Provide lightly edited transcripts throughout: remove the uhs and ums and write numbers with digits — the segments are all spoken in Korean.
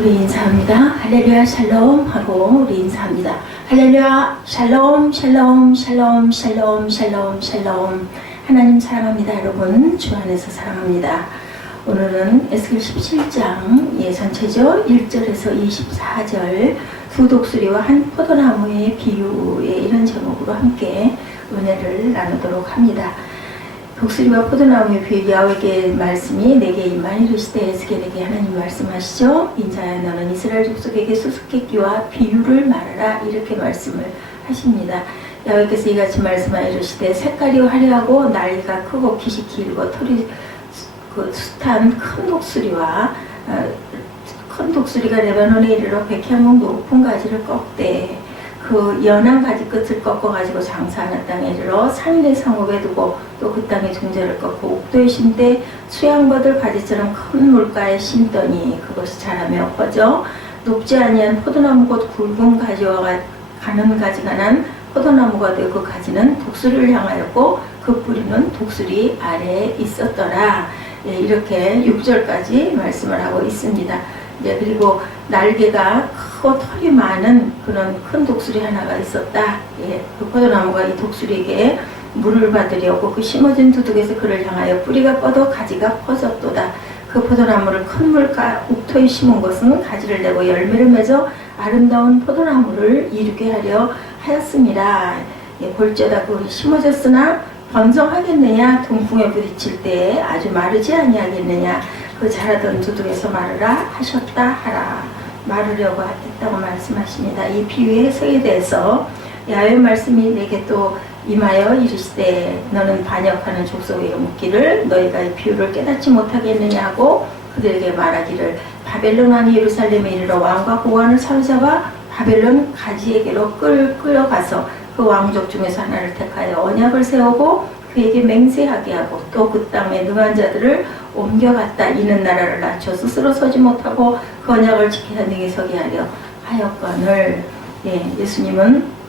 우리 인사합니다. 할렐루야 샬롬 하고 우리 인사합니다. 할렐루야 샬롬 샬롬 샬롬 샬롬 샬롬 샬롬. 하나님 사랑합니다. 여러분 주 안에서 사랑합니다. 오늘은 에스겔 17장 전체죠. 1절에서 24절 두 독수리와 한 포도나무의 비유의 이런 제목으로 함께 은혜를 나누도록 합니다. 독수리와 포도나무의 비유. 야훼의 말씀이 내게 임하니 이르시되 에스겔에게 하나님 말씀하시죠. 인자야 너는 이스라엘 족속에게 수수께끼와 비유를 말하라 이렇게 말씀을 하십니다. 야훼께서 이같이 말씀하여 이르시되 색깔이 화려하고 날개가 크고 깃이 길고 털이 숱한 큰 독수리가 레바논에 이르러 백향목 높은 가지를 꺾되 그 연한 가지 끝을 꺾어가지고 장사하는 땅에 이르러 3일의 상업에 두고 또 그 땅의 종자를 꺾고 옥도에 심되 수양버들 가지처럼 큰 물가에 심더니 그것이 자라며 커져 높지 아니한 포도나무 곧 굵은 가지와 가는 가지가 난 포도나무가 되고 그 가지는 독수리를 향하였고 그 뿌리는 독수리 아래에 있었더라. 이렇게 6절까지 말씀을 하고 있습니다. 그리고 날개가 크고 털이 많은 그런 큰 독수리 하나가 있었다. 그 포도나무가 이 독수리에게 물을 받으려고 그 심어진 두둑에서 그를 향하여 뿌리가 뻗어 가지가 퍼졌도다. 그 포도나무를 큰 물가 옥토에 심은 것은 가지를 내고 열매를 맺어 아름다운 포도나무를 이루게 하려 하였습니다. 볼지어다 그 심어졌으나 번성하겠느냐 동풍에 부딪힐 때 아주 마르지 아니하겠느냐 그 자라던 두둑에서 마르라 하셨다 하라. 마르려고 했다고 말씀하십니다. 이 비유의 해석에 대해서 야훼 말씀이 내게 또 임하여 이르시되 너는 반역하는 족속에게 묻기를 너희가 이 비유를 깨닫지 못하겠느냐 하고 그들에게 말하기를 바벨론 왕이 예루살렘에 이르러 왕과 고관을 사로잡아 바벨론 가지에게로 끌어가서 그 왕족 중에서 하나를 택하여 언약을 세우고 그에게 맹세하게 하고 또 그 땅에 능한 자들을 옮겨갔다. 이는 나라를 낮춰 스스로 서지 못하고 그 언약을 지키다 능히 서게 하려 하였거늘. 예수님은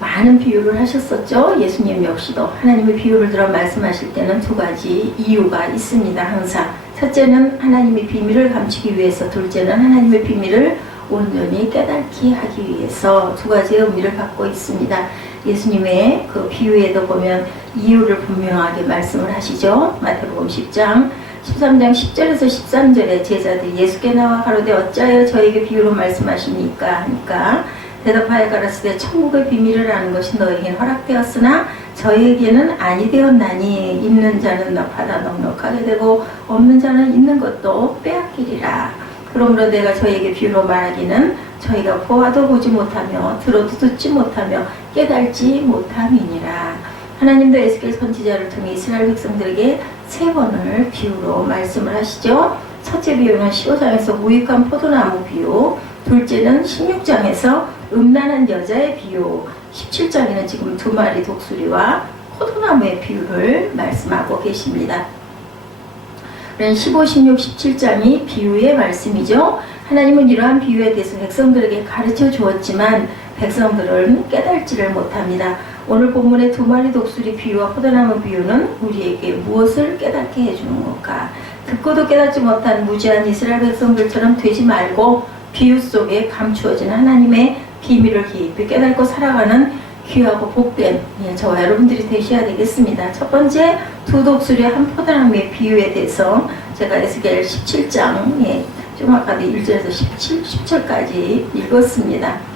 많은 비유를 하셨었죠. 예수님 역시도 하나님의 비유를 들어 말씀하실 때는 두 가지 이유가 있습니다. 항상 첫째는 하나님의 비밀을 감추기 위해서, 둘째는 하나님의 비밀을 온전히 깨닫게 하기 위해서 두 가지의 의미를 갖고 있습니다. 예수님의 그 비유에도 보면 이유를 분명하게 말씀을 하시죠. 마태복음 10장 13장 10절에서 13절에 제자들이 예수께 나와 가로되 어찌하여 저에게 비유로 말씀하십니까 하니까 대답하여 가라사대 천국의 비밀을 아는 것이 너에게는 허락되었으나 저에게는 아니 되었나니 있는 자는 받아 넉넉하게 되고 없는 자는 있는 것도 빼앗기리라. 그러므로 내가 저에게 비유로 말하기는 저희가 보아도 보지 못하며 들어도 듣지 못하며 깨달지 못함이니라. 하나님도 에스겔 선지자를 통해 이스라엘 백성들에게 세 번을 비유로 말씀을 하시죠. 첫째 비유는 15장에서 무익한 포도나무 비유, 둘째는 16장에서 음란한 여자의 비유, 17장에는 지금 두 마리 독수리와 포도나무의 비유를 말씀하고 계십니다. 15, 16, 17장이 비유의 말씀이죠. 하나님은 이러한 비유에 대해서 백성들에게 가르쳐 주었지만 백성들은 깨달지를 못합니다. 오늘 본문의 두 마리 독수리 비유와 포도나무 비유는 우리에게 무엇을 깨닫게 해주는 걸까? 듣고도 깨닫지 못한 무지한 이스라엘 백성들처럼 되지 말고 비유 속에 감추어진 하나님의 비밀을 깊이 깨닫고 살아가는 귀하고 복된 저와 여러분들이 되셔야 되겠습니다. 첫 번째, 두 독수리 한 포도나무의 비유에 대해서 제가 에스겔 17장 좀 아까도 1절에서 10절까지 읽었습니다.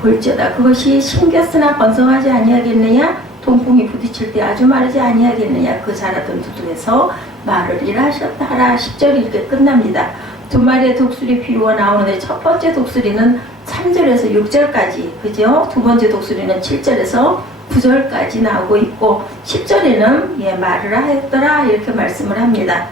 볼지어다 그것이 심겼으나 번성하지 아니하겠느냐 동풍이 부딪힐 때 아주 마르지 아니하겠느냐 그 자라던 두둑에서 마르리라 하셨다 하라. 10절이 이렇게 끝납니다. 두 마리의 독수리 비유가 나오는데 첫 번째 독수리는 3절에서 6절까지 그죠? 두 번째 독수리는 7절에서 9절까지 나오고 있고 10절에는 말을 하였더라 이렇게 말씀을 합니다.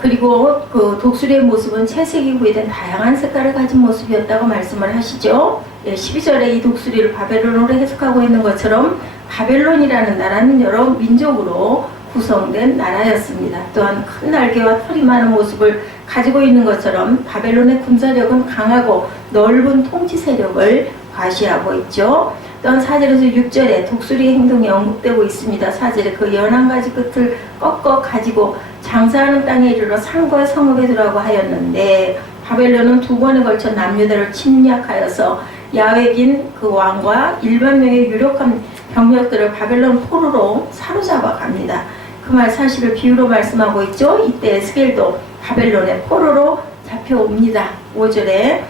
그리고 그 독수리의 모습은 채색이 구해된 다양한 색깔을 가진 모습이었다고 말씀을 하시죠. 12절에 이 독수리를 바벨론으로 해석하고 있는 것처럼 바벨론이라는 나라는 여러 민족으로 구성된 나라였습니다. 또한 큰 날개와 털이 많은 모습을 가지고 있는 것처럼 바벨론의 군사력은 강하고 넓은 통치 세력을 과시하고 있죠. 또한 4절에서 6절에 독수리의 행동이 언급되고 있습니다. 4절에 그 연한 가지 끝을 꺾어 가지고 장사하는 땅에 이르러 산과 성읍에 들어가고 하였는데 바벨론은 2번에 걸쳐 남유다를 침략하여서 야외긴 그 왕과 1만 명의 유력한 병력들을 바벨론 포로로 사로잡아 갑니다. 그 말 사실을 비유로 말씀하고 있죠. 이때 에스겔도 바벨론의 포로로 잡혀옵니다. 5절에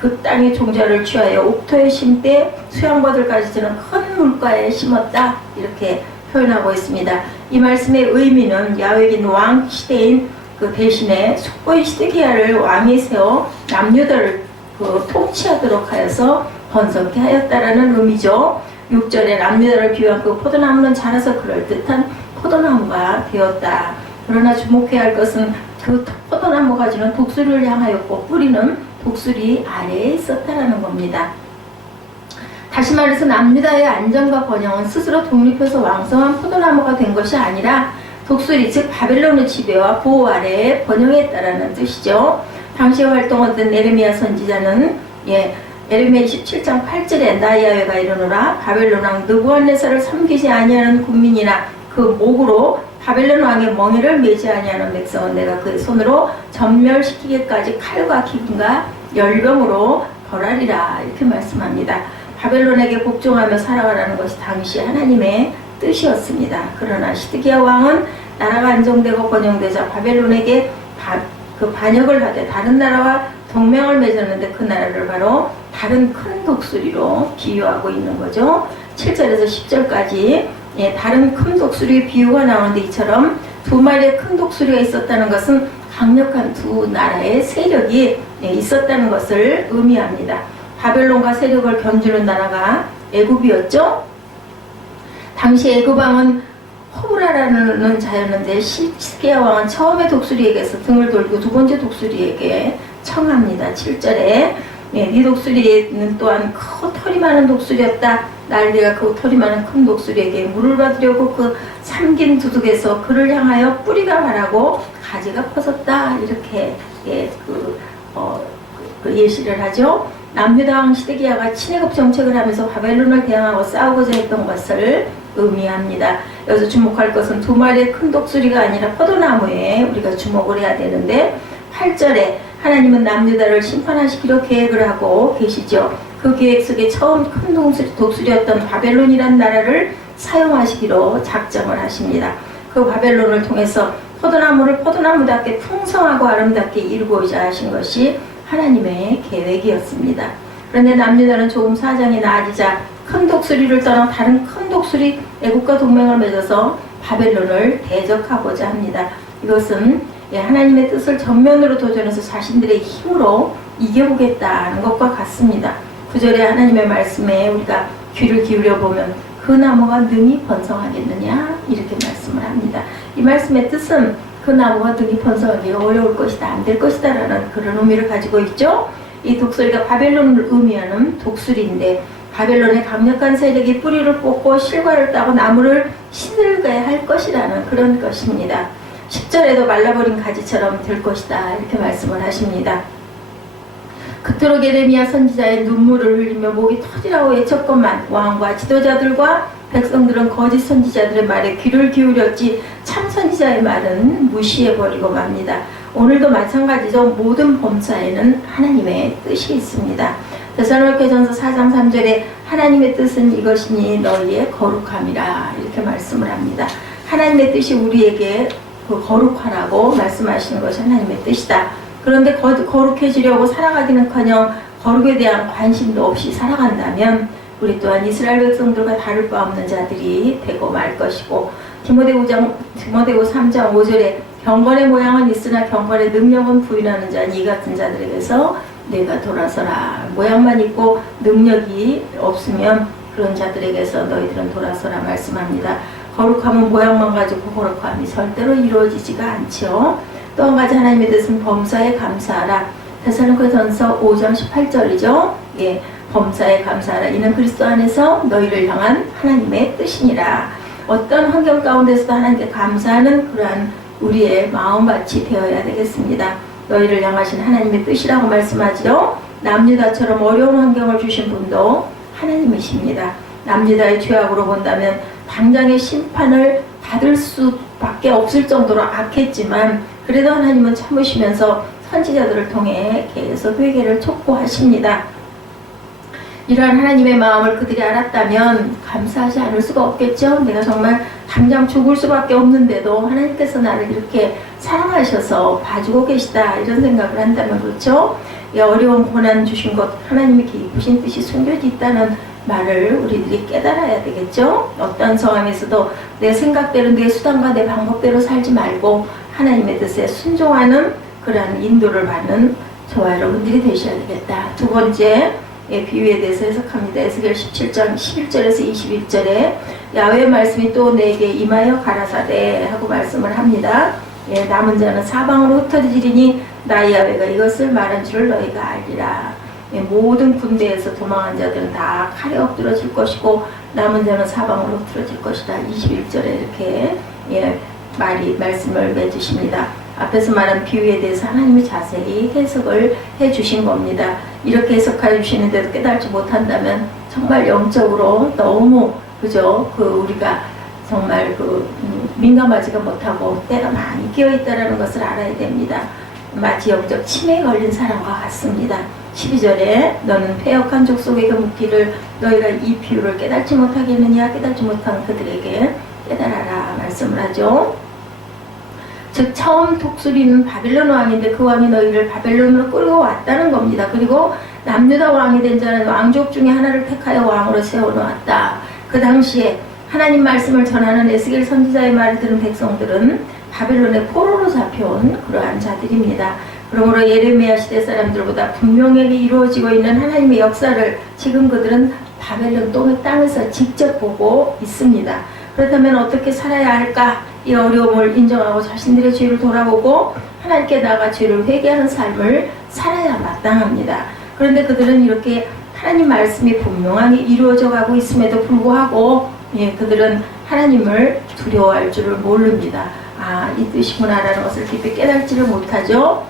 그 땅의 종자를 취하여 옥토에 심되 수양버들까지 지는 큰 물가에 심었다 이렇게 표현하고 있습니다. 이 말씀의 의미는 야외긴 왕 시대인 그 대신에 숙부인 시드기야를 왕이 세워 남유다를 통치하도록 하여서 번성케 하였다라는 의미죠. 6절에 남유다를 비유한 그 포도나무는 자라서 그럴듯한 포도나무가 되었다. 그러나 주목해야 할 것은 그 포도나무가 주는 독수리를 향하였고 뿌리는 독수리 아래에 있었다라는 겁니다. 다시 말해서 남유다의 안정과 번영은 스스로 독립해서 왕성한 포도나무가 된 것이 아니라 독수리 즉 바벨론의 지배와 보호 아래에 번영했다라는 뜻이죠. 당시에 활동하던 에레미야 선지자는 에레미야 27장 8절에 나 야훼가 이르노라 바벨론 왕 느부갓네살을 섬기지 아니하는 군민이나 그 목으로 바벨론 왕의 멍에를 매지 아니하는 백성은 내가 그의 손으로 전멸시키기까지 칼과 기근과 열병으로 벌하리라 이렇게 말씀합니다. 바벨론에게 복종하며 살아가라는 것이 당시 하나님의 뜻이었습니다. 그러나 시드기야 왕은 나라가 안정되고 번영되자 바벨론에게 반역을 하되 다른 나라와 동맹을 맺었는데 그 나라를 바로 다른 큰 독수리로 비유하고 있는 거죠. 7절에서 10절까지 다른 큰 독수리의 비유가 나오는데 이처럼 2마리의 큰 독수리가 있었다는 것은 강력한 2 나라의 세력이 있었다는 것을 의미합니다. 바벨론과 세력을 견주는 나라가 애굽이었죠. 당시 애굽 왕은 호브라라는 자였는데 시드기야 왕은 처음에 독수리에게서 등을 돌고 2번째 독수리에게 청합니다. 7절에 네 독수리는 또한 큰 털이 많은 독수리였다. 난리가 그 털이 많은 큰 독수리에게 물을 받으려고 그 삼긴 두둑에서 그를 향하여 뿌리가 마르고 가지가 퍼졌다. 이렇게 예시를 하죠. 남유다 왕 시드기야가 친애국 정책을 하면서 바벨론을 대항하고 싸우고자 했던 것을 의미합니다. 여기서 주목할 것은 2마리의 큰 독수리가 아니라 포도나무에 우리가 주목을 해야 되는데 8절에 하나님은 남유다를 심판하시기로 계획을 하고 계시죠. 그 계획 속에 처음 큰 독수리였던 바벨론이란 나라를 사용하시기로 작정을 하십니다. 그 바벨론을 통해서 포도나무를 포도나무답게 풍성하고 아름답게 이루고자 하신 것이 하나님의 계획이었습니다. 그런데 남유다는 조금 사정이 나아지자 큰 독수리를 떠나 다른 큰 독수리 애국과 동맹을 맺어서 바벨론을 대적하고자 합니다. 이것은 하나님의 뜻을 전면으로 도전해서 자신들의 힘으로 이겨보겠다는 것과 같습니다. 9절에 하나님의 말씀에 우리가 귀를 기울여 보면 그 나무가 능히 번성하겠느냐 이렇게 말씀을 합니다. 이 말씀의 뜻은 그 나무가 능히 번성하기 어려울 것이다, 안 될 것이다 라는 그런 의미를 가지고 있죠. 이 독수리가 바벨론을 의미하는 독수리인데 바벨론의 강력한 세력이 뿌리를 뽑고 실과를 따고 나무를 시들게 할 것이라는 그런 것입니다. 10절에도 말라버린 가지처럼 될 것이다 이렇게 말씀을 하십니다. 그토록 에레미야 선지자의 눈물을 흘리며 목이 터지라고 외쳤건만 왕과 지도자들과 백성들은 거짓 선지자들의 말에 귀를 기울였지 참 선지자의 말은 무시해버리고 맙니다. 오늘도 마찬가지죠. 모든 범사에는 하나님의 뜻이 있습니다. 데살로니가전서 4장 3절에 하나님의 뜻은 이것이니 너희의 거룩함이라 이렇게 말씀을 합니다. 하나님의 뜻이 우리에게 거룩하라고 말씀하시는 것이 하나님의 뜻이다. 그런데 거룩해지려고 살아가기는커녕 거룩에 대한 관심도 없이 살아간다면 우리 또한 이스라엘 백성들과 다를 바 없는 자들이 되고 말 것이고 디모데후 3장 5절에 경건의 모양은 있으나 경건의 능력은 부인하는 자니 이 같은 자들에게서 내가 돌아서라. 모양만 있고 능력이 없으면 그런 자들에게서 너희들은 돌아서라 말씀합니다. 거룩함은 모양만 가지고 거룩함이 절대로 이루어지지가 않죠. 또 한 가지 하나님의 뜻은 범사에 감사하라. 데살로니가전서 5장 18절이죠. 범사에 감사하라. 이는 그리스도 안에서 너희를 향한 하나님의 뜻이니라. 어떤 환경 가운데서도 하나님께 감사하는 그러한 우리의 마음밭이 되어야 되겠습니다. 너희를 향하신 하나님의 뜻이라고 말씀하죠. 남유다처럼 어려운 환경을 주신 분도 하나님이십니다. 남유다의 죄악으로 본다면 당장의 심판을 받을 수밖에 없을 정도로 악했지만 그래도 하나님은 참으시면서 선지자들을 통해 계속 회개를 촉구하십니다. 이러한 하나님의 마음을 그들이 알았다면 감사하지 않을 수가 없겠죠. 내가 정말 당장 죽을 수밖에 없는데도 하나님께서 나를 이렇게 사랑하셔서 봐주고 계시다 이런 생각을 한다면 그렇죠. 이 어려운 고난 주신 것 하나님이 기쁘신 뜻이 숨겨져 있다는 말을 우리들이 깨달아야 되겠죠. 어떤 상황에서도 내 생각대로 내 수단과 내 방법대로 살지 말고 하나님의 뜻에 순종하는 그러한 인도를 받는 저와 여러분들이 되셔야 되겠다. 두 번째 비유에 대해서 해석합니다. 에스겔 17장 11절에서 21절에 야훼의 말씀이 또 내게 임하여 가라사대 하고 말씀을 합니다. 남은 자는 사방으로 흩어지리니 나 야훼가 이것을 말한 줄을 너희가 알리라. 모든 군대에서 도망한 자들은 다 칼에 엎드러질 것이고 남은 자는 사방으로 흩어질 것이다. 21절에 이렇게 말씀을 맺으십니다. 앞에서 말한 비유에 대해서 하나님이 자세히 해석을 해주신 겁니다. 이렇게 해석해 주시는데도 깨달지 못한다면 정말 영적으로 너무 그죠? 우리가 정말 민감하지가 못하고 때가 많이 끼어있다는 것을 알아야 됩니다. 마치 영적 치매에 걸린 사람과 같습니다. 12절에 너는 패역한 족속에게 묻기를 너희가 이 비유를 깨달지 못하겠느냐. 깨달지 못한 그들에게 깨달아라 말씀을 하죠. 즉 처음 독수리는 바벨론 왕인데 그 왕이 너희를 바벨론으로 끌고 왔다는 겁니다. 그리고 남유다 왕이 된 자는 왕족 중에 하나를 택하여 왕으로 세워놓았다. 그 당시에 하나님 말씀을 전하는 에스겔 선지자의 말을 들은 백성들은 바벨론의 포로로 잡혀온 그러한 자들입니다. 그러므로 예레미야 시대 사람들보다 분명하게 이루어지고 있는 하나님의 역사를 지금 그들은 바벨론 땅에서 직접 보고 있습니다. 그렇다면 어떻게 살아야 할까? 이 어려움을 인정하고 자신들의 죄를 돌아보고 하나님께 나아가 죄를 회개하는 삶을 살아야 마땅합니다. 그런데 그들은 이렇게 하나님 말씀이 분명하게 이루어져 가고 있음에도 불구하고 그들은 하나님을 두려워할 줄을 모릅니다. 이 뜻이구나라는 것을 깊이 깨닫지를 못하죠.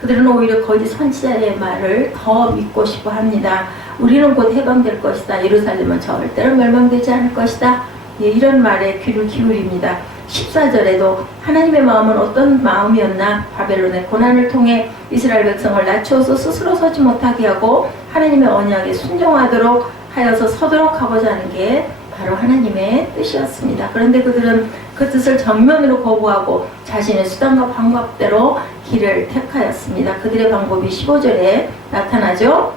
그들은 오히려 거짓 선지자의 말을 더 믿고 싶어 합니다. 우리는 곧 해방될 것이다. 예루살렘은 절대로 멸망되지 않을 것이다. 이런 말에 귀를 기울입니다. 14절에도 하나님의 마음은 어떤 마음이었나? 바벨론의 고난을 통해 이스라엘 백성을 낮추어서 스스로 서지 못하게 하고 하나님의 언약에 순종하도록 하여서 서도록 하고자 하는 게 바로 하나님의 뜻이었습니다. 그런데 그들은 그 뜻을 정면으로 거부하고 자신의 수단과 방법대로 길을 택하였습니다. 그들의 방법이 15절에 나타나죠.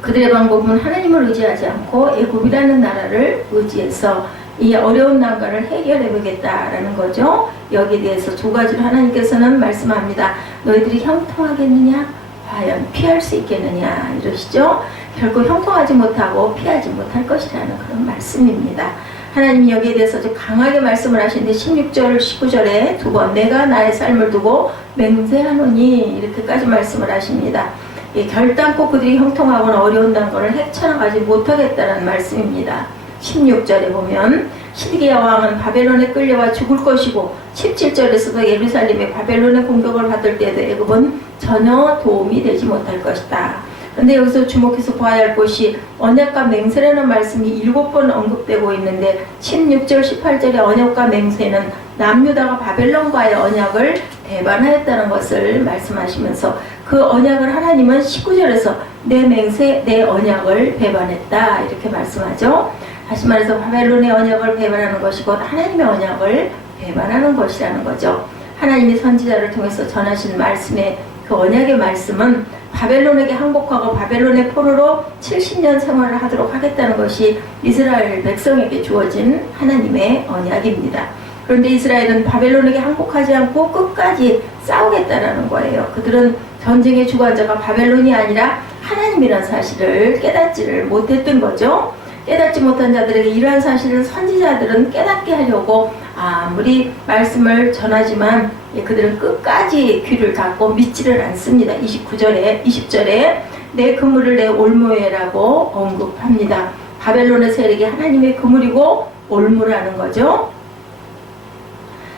그들의 방법은 하나님을 의지하지 않고 애굽이라는 나라를 의지해서 이 어려운 난관을 해결해 보겠다라는 거죠. 여기에 대해서 두 가지로 하나님께서는 말씀합니다. 너희들이 형통하겠느냐? 과연 피할 수 있겠느냐? 이러시죠. 결코 형통하지 못하고 피하지 못할 것이라는 그런 말씀입니다. 하나님이 여기에 대해서 아주 강하게 말씀을 하시는데 16절, 19절에 두 번 내가 나의 삶을 두고 맹세하노니 이렇게까지 말씀을 하십니다. 결단코 그들이 형통하거나 어려운 난관을 헤쳐나가지 못하겠다는 말씀입니다. 16절에 보면 시드기야 왕은 바벨론에 끌려와 죽을 것이고 17절에서도 예루살렘이 바벨론의 공격을 받을 때에도 애굽은 전혀 도움이 되지 못할 것이다. 그런데 여기서 주목해서 봐야 할 것이 언약과 맹세라는 말씀이 7번 언급되고 있는데 16절, 18절의 언약과 맹세는 남유다가 바벨론과의 언약을 배반하였다는 것을 말씀하시면서 그 언약을 하나님은 19절에서 내 맹세, 내 언약을 배반했다 이렇게 말씀하죠. 다시 말해서 바벨론의 언약을 배반하는 것이 곧 하나님의 언약을 배반하는 것이라는 거죠. 하나님이 선지자를 통해서 전하신 말씀의 그 언약의 말씀은 바벨론에게 항복하고 바벨론의 포로로 70년 생활을 하도록 하겠다는 것이 이스라엘 백성에게 주어진 하나님의 언약입니다. 그런데 이스라엘은 바벨론에게 항복하지 않고 끝까지 싸우겠다는 거예요. 그들은 전쟁의 주관자가 바벨론이 아니라 하나님이라는 사실을 깨닫지를 못했던 거죠. 깨닫지 못한 자들에게 이러한 사실을 선지자들은 깨닫게 하려고 아무리 말씀을 전하지만 그들은 끝까지 귀를 닫고 믿지를 않습니다. 20절에 내 그물을 내 올무에라고 언급합니다. 바벨론의 세력이 하나님의 그물이고 올무라는 거죠.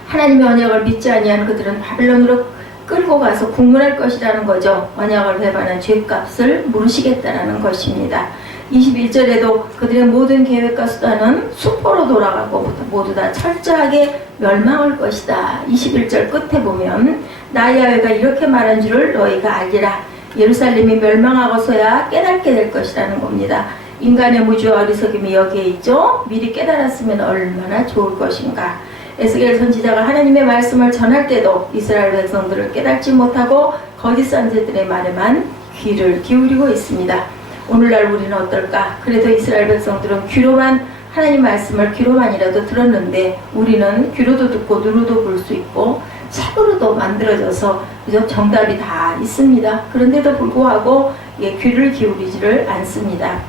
하나님의 언약을 믿지 아니한 그들은 바벨론으로 끌고 가서 국문할 것이라는 거죠. 언약을 배반한 죄값을 물으시겠다는 것입니다. 21절에도 그들의 모든 계획과 수단은 수포로 돌아가고 모두 다 철저하게 멸망할 것이다. 21절 끝에 보면 나 야훼가 이렇게 말한 줄을 너희가 알리라. 예루살렘이 멸망하고서야 깨닫게 될 것이라는 겁니다. 인간의 무지와 어리석음이 여기에 있죠. 미리 깨달았으면 얼마나 좋을 것인가. 에스겔 선지자가 하나님의 말씀을 전할 때도 이스라엘 백성들을 깨닫지 못하고 거짓 선지자들의 말에만 귀를 기울이고 있습니다. 오늘날 우리는 어떨까? 그래도 이스라엘 백성들은 귀로만 하나님 말씀을 귀로만이라도 들었는데 우리는 귀로도 듣고 눈으로도 볼 수 있고 책으로도 만들어져서 그저 정답이 다 있습니다. 그런데도 불구하고 귀를 기울이지를 않습니다.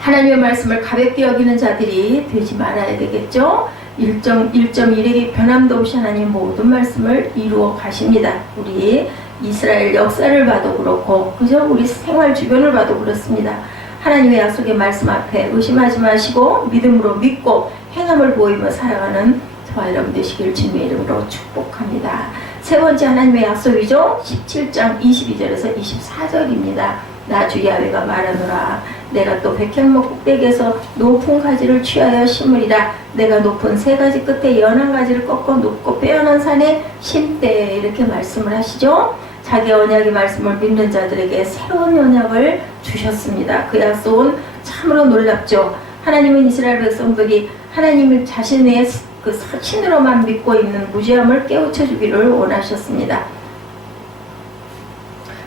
하나님의 말씀을 가볍게 여기는 자들이 되지 말아야 되겠죠. 1.1의 변함도 없이 하나님 모든 말씀을 이루어 가십니다. 우리 이스라엘 역사를 봐도 그렇고 그저 우리 생활 주변을 봐도 그렇습니다. 하나님의 약속의 말씀 앞에 의심하지 마시고 믿음으로 믿고 행함을 보이며 살아가는 저와 여러분 되시길 주님의 이름으로 축복합니다. 세 번째 하나님의 약속이죠. 17장 22절에서 24절입니다. 나 주 야훼가 말하노라. 내가 또 백향목 꼭대기에서 높은 가지를 취하여 심으리라. 내가 높은 세 가지 끝에 연한 가지를 꺾어 높고 빼어난 산에 심되. 이렇게 말씀을 하시죠. 자기 언약의 말씀을 믿는 자들에게 새로운 언약을 주셨습니다. 그 약속은 참으로 놀랍죠. 하나님은 이스라엘 백성들이 하나님을 자신의 그 신으로만 믿고 있는 무지함을 깨우쳐 주기를 원하셨습니다.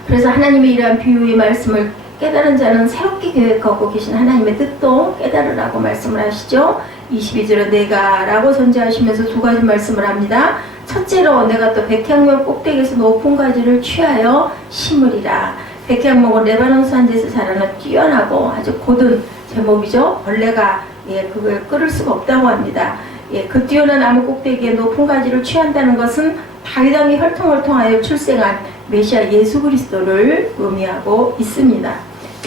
그래서 하나님의 이러한 비유의 말씀을 깨달은 자는 새롭게 계획하고 계신 하나님의 뜻도 깨달으라고 말씀을 하시죠. 22절에 내가 라고 선지하시면서 두 가지 말씀을 합니다. 첫째로 내가 또 백향목 꼭대기에서 높은 가지를 취하여 심으리라. 백향목은 레바논 산지에서 자라는 뛰어나고 아주 고든 제목이죠. 벌레가 그걸 끌을 수가 없다고 합니다. 그 뛰어난 나무 꼭대기에 높은 가지를 취한다는 것은 다윗 왕이 혈통혈통하여 출생한 메시아 예수 그리스도를 의미하고 있습니다.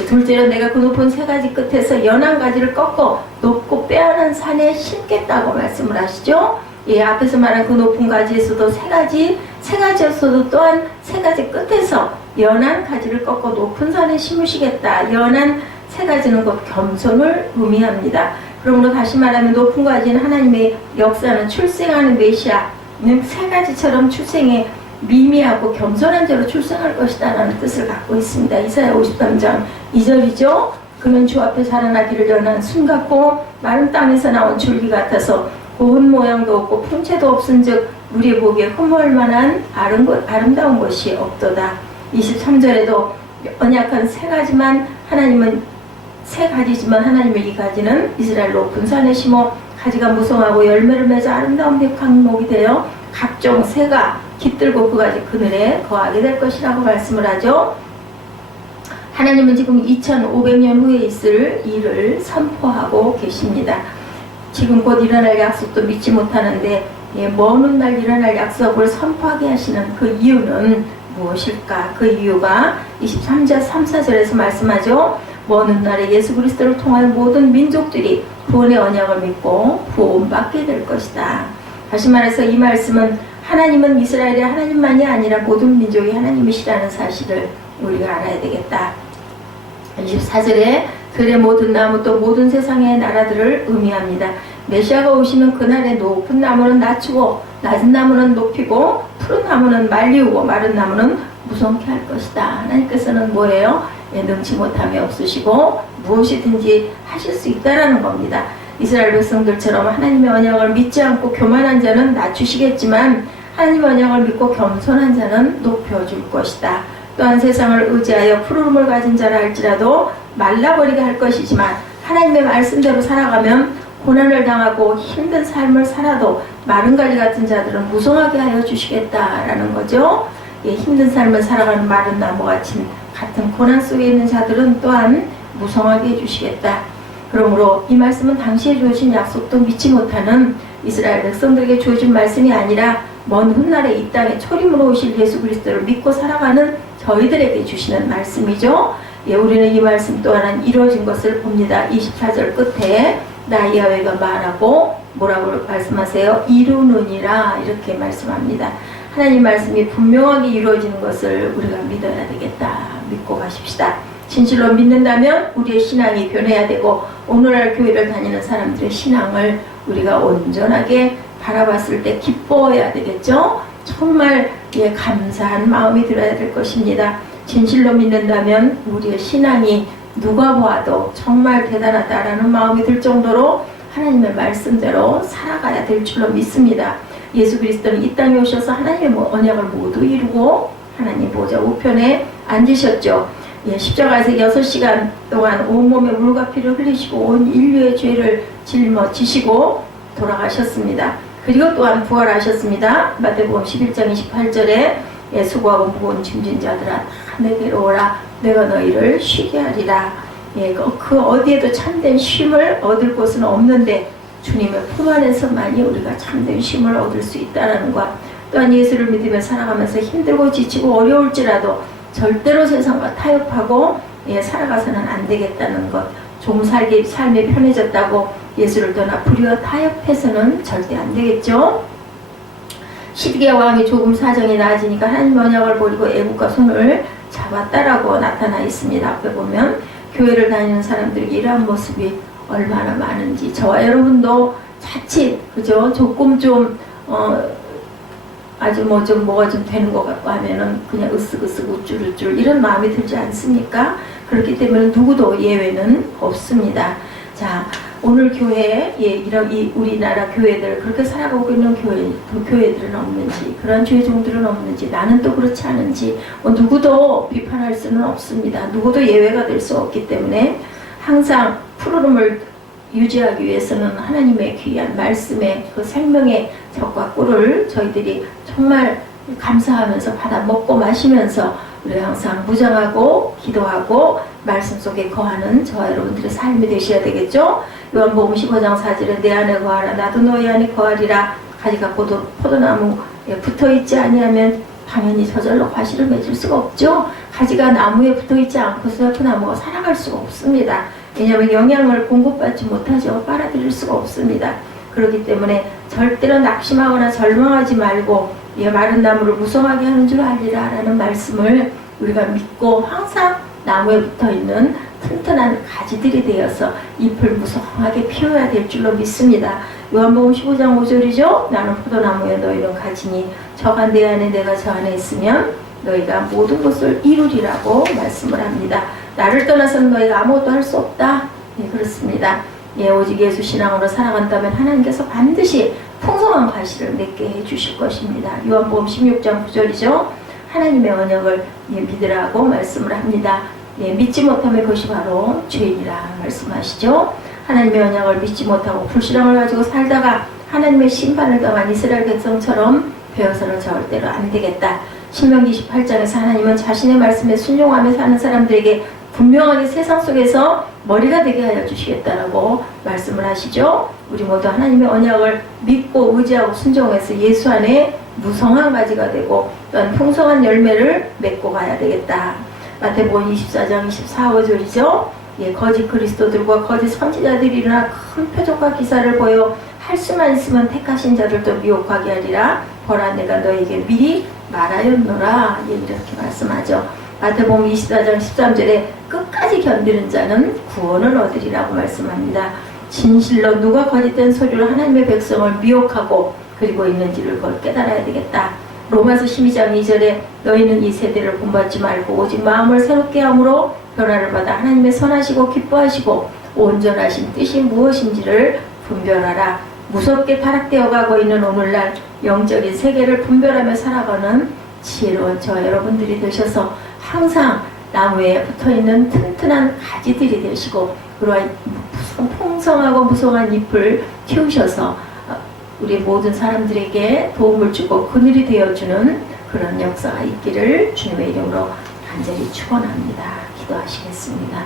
둘째로 내가 그 높은 세 가지 끝에서 연한 가지를 꺾어 높고 빼어난 산에 심겠다고 말씀을 하시죠. 앞에서 말한 그 높은 가지에서도 세 가지였어도 또한 세 가지 끝에서 연한 가지를 꺾어 높은 산에 심으시겠다. 연한 세 가지는 곧 겸손을 의미합니다. 그러므로 다시 말하면 높은 가지는 하나님의 역사는 출생하는 메시아는 세 가지처럼 출생에 미미하고 겸손한 자로 출생할 것이다 라는 뜻을 갖고 있습니다. 이사야 53장 2절이죠. 그는 주 앞에 자라나기를 연한 순 같고 마른 땅에서 나온 줄기 같아서 고운 모양도 없고 풍채도 없은즉 우리 보기에 흠모할 만한 아름다운 것이 없도다. 23절에도 언약한 세 가지지만 하나님의 이 가지는 이스라엘 높은 산에 심어 가지가 무성하고 열매를 맺어 아름다운 백향목이 되어 각종 새가 깃들고 그 가지 그늘에 거하게 될 것이라고 말씀을 하죠. 하나님은 지금 2500년 후에 있을 일을 선포하고 계십니다. 지금 곧 일어날 약속도 믿지 못하는데 먼 훗날 일어날 약속을 선포하게 하시는 그 이유는 무엇일까? 그 이유가 23절 3,4절에서 말씀하죠. 먼 훗날에 예수 그리스도를 통하여 모든 민족들이 구원의 언약을 믿고 구원받게 될 것이다. 다시 말해서 이 말씀은 하나님은 이스라엘의 하나님만이 아니라 모든 민족이 하나님이시라는 사실을 우리가 알아야 되겠다. 24절에 들의 모든 나무 또 모든 세상의 나라들을 의미합니다. 메시아가 오시는 그날에 높은 나무는 낮추고 낮은 나무는 높이고 푸른 나무는 말리우고 마른 나무는 무성케 할 것이다. 하나님께서는 뭐예요? 능치 못함이 없으시고 무엇이든지 하실 수 있다라는 겁니다. 이스라엘 백성들처럼 하나님의 언약을 믿지 않고 교만한 자는 낮추시겠지만 하나님의 언약을 믿고 겸손한 자는 높여줄 것이다. 또한 세상을 의지하여 푸르름을 가진 자라 할지라도 말라버리게 할 것이지만 하나님의 말씀대로 살아가면 고난을 당하고 힘든 삶을 살아도 마른 가지 같은 자들은 무성하게 하여 주시겠다라는 거죠. 힘든 삶을 살아가는 마른 나무 같은 고난 속에 있는 자들은 또한 무성하게 해주시겠다. 그러므로 이 말씀은 당시에 주어진 약속도 믿지 못하는 이스라엘 백성들에게 주어진 말씀이 아니라 먼 훗날에 이 땅에 초림으로 오실 예수 그리스도를 믿고 살아가는 저희들에게 주시는 말씀이죠. 우리는 이 말씀 또한 이루어진 것을 봅니다. 24절 끝에 나 야훼가 말하고 뭐라고 말씀하세요? 이루느니라 이렇게 말씀합니다. 하나님 말씀이 분명하게 이루어지는 것을 우리가 믿어야 되겠다. 믿고 가십시다. 진실로 믿는다면 우리의 신앙이 변해야 되고 오늘날 교회를 다니는 사람들의 신앙을 우리가 온전하게 바라봤을 때 기뻐해야 되겠죠. 정말 감사한 마음이 들어야 될 것입니다. 진실로 믿는다면 우리의 신앙이 누가 봐도 정말 대단하다라는 마음이 들 정도로 하나님의 말씀대로 살아가야 될 줄로 믿습니다. 예수 그리스도는 이 땅에 오셔서 하나님의 언약을 모두 이루고 하나님 보좌 우편에 앉으셨죠. 십자가에서 6시간 동안 온몸에 물과 피를 흘리시고 온 인류의 죄를 짊어지시고 돌아가셨습니다. 그리고 또한 부활하셨습니다. 마태복음 11장 28절에 수고하고 무거운 짐진 자들아 다 내게로 오라 내가 너희를 쉬게 하리라. 그 어디에도 참된 쉼을 얻을 곳은 없는데 주님의 품 안에서만이 우리가 참된 쉼을 얻을 수 있다는 것, 또한 예수를 믿으며 살아가면서 힘들고 지치고 어려울지라도 절대로 세상과 타협하고 살아가서는 안 되겠다는 것, 좀 삶이 편해졌다고 예수를 떠나 불의와 타협해서는 절대 안 되겠죠. 시드기야 왕이 조금 사정이 나아지니까 하나님 언약을 버리고 애국과 손을 잡았다라고 나타나 있습니다. 앞에 보면 교회를 다니는 사람들에게 이러한 모습이 얼마나 많은지, 저와 여러분도 자칫 그죠 조금 좀 아주 뭐가 좀 되는 것 같고 하면은 그냥 으쓱으쓱 우쭐우쭐 이런 마음이 들지 않습니까? 그렇기 때문에 누구도 예외는 없습니다. 자, 오늘 교회에 이런 우리나라 교회들 그렇게 살아가고 있는 교회들은 없는지, 그런 죄종들은 없는지, 나는 또 그렇지 않은지 누구도 비판할 수는 없습니다. 누구도 예외가 될 수 없기 때문에 항상 푸르름을 유지하기 위해서는 하나님의 귀한 말씀의 그 생명의 젖과 꿀을 저희들이 정말 감사하면서 받아 먹고 마시면서 우리 항상 무장하고 기도하고 말씀 속에 거하는 저와 여러분들의 삶이 되셔야 되겠죠. 요한복음 15장 4절에 내 안에 거하라 나도 너희 안에 거하리라. 가지가 포도나무에 붙어있지 아니하면 당연히 저절로 과실을 맺을 수가 없죠. 가지가 나무에 붙어있지 않고서 그 나무가 살아갈 수가 없습니다. 왜냐하면 영양을 공급받지 못하죠. 빨아들일 수가 없습니다. 그렇기 때문에 절대로 낙심하거나 절망하지 말고 마른 나무를 무성하게 하는 줄 알리라 라는 말씀을 우리가 믿고 항상 나무에 붙어있는 튼튼한 가지들이 되어서 잎을 무성하게 피워야 될 줄로 믿습니다. 요한복음 15장 5절이죠. 나는 포도나무에 너희는 가지니 저가 내 안에 내가 저 안에 있으면 너희가 모든 것을 이루리라고 말씀을 합니다. 나를 떠나서는 너희가 아무것도 할 수 없다. 그렇습니다. 오직 예수 신앙으로 살아간다면 하나님께서 반드시 풍성한 과실을 맺게 해주실 것입니다. 요한복음 16장 9절이죠. 하나님의 언약을 믿으라고 말씀을 합니다. 믿지 못함의 그것이 바로 죄인이라 말씀하시죠. 하나님의 언약을 믿지 못하고 불신앙을 가지고 살다가 하나님의 심판을 당한 이스라엘 백성처럼 되어서는 절대로 안 되겠다. 신명기 28장에서 하나님은 자신의 말씀에 순종하며 사는 사람들에게 분명하게 세상 속에서 머리가 되게 하여 주시겠다라고 말씀을 하시죠. 우리 모두 하나님의 언약을 믿고 의지하고 순종해서 예수 안에 무성한 가지가 되고 또한 풍성한 열매를 맺고 가야 되겠다. 마태복음 24장 24, 5절이죠. 거짓 그리스도들과 거짓 선지자들이 일어나 큰 표적과 기사를 보여 할 수만 있으면 택하신 자들도 미혹하게 하리라. 보라 내가 너에게 미리 말하였노라. 이렇게 말씀하죠. 마태복음 24장 13절에 끝까지 견디는 자는 구원을 얻으리라고 말씀합니다. 진실로 누가 거짓된 소리로 하나님의 백성을 미혹하고 그리고 있는지를 그걸 깨달아야 되겠다. 로마서 12장 2절에 너희는 이 세대를 본받지 말고 오직 마음을 새롭게 함으로 변화를 받아 하나님의 선하시고 기뻐하시고 온전하신 뜻이 무엇인지를 분별하라. 무섭게 타락되어 가고 있는 오늘날 영적인 세계를 분별하며 살아가는 지혜로운 저 여러분들이 되셔서 항상 나무에 붙어있는 튼튼한 가지들이 되시고 그러한 풍성하고 무성한 잎을 키우셔서 우리 모든 사람들에게 도움을 주고 그늘이 되어주는 그런 역사가 있기를 주님의 이름으로 간절히 축원합니다. 기도하시겠습니다.